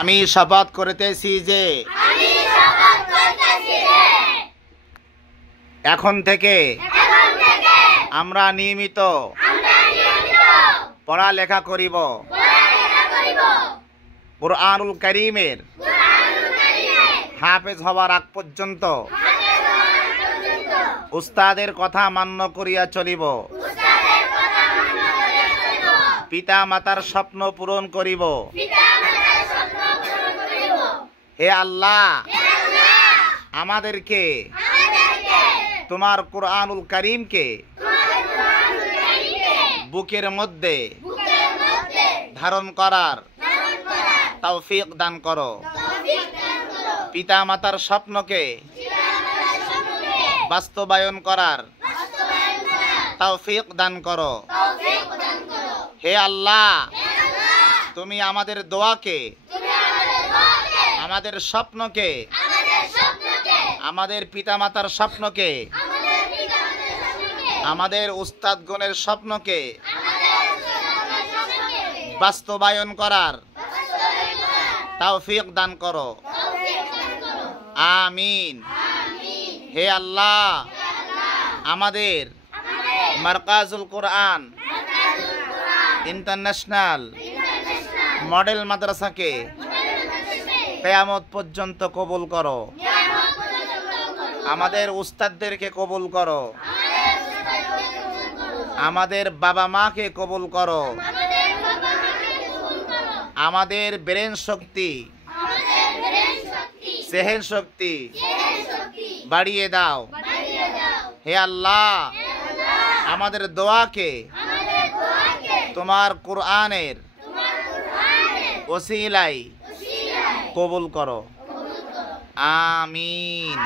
আমি শপথ করিতেছি যে এখন থেকে আমরা নিয়মিত পড়ালেখা করিব কুরআনুল কারীমের হাফেজ হওয়ার আগ পর্যন্ত উস্তাদের কথা মান্য করিয়া চলিব, পিতা মাতার স্বপ্ন পূরণ করিব। হে আল্লাহ, আমাদেরকে তোমার কুরআনুল কারীমকে বুকের মধ্যে ধারণ করার তৌফিক দান করো। পিতা মাতার স্বপ্নকে বাস্তবায়ন করার তৌফিক দান করো। হে আল্লাহ, তুমি আমাদের দোয়াকে, আমাদের স্বপ্নকে, আমাদের পিতা মাতার স্বপ্নকে, আমাদের উস্তাদগণের স্বপ্নকে বাস্তবায়ন করার তৌফিক দান করো। আমিন। হে আল্লাহ, আমাদের মারকাজুল কোরআন ইন্টারন্যাশনাল মডেল মাদ্রাসাকে কিয়ামত পর্যন্ত কবুল করো। আমাদের উস্তাদদেরকে কবুল করো, আমাদের বাবা মাকে কবুল করো। আমাদের ব্রেন শক্তি, সেহেন শক্তি বাড়িয়ে দাও। হে আল্লাহ, আমাদের দোয়াকে তোমার কুরআনের ওসিলায় কবুল করো। আমিন।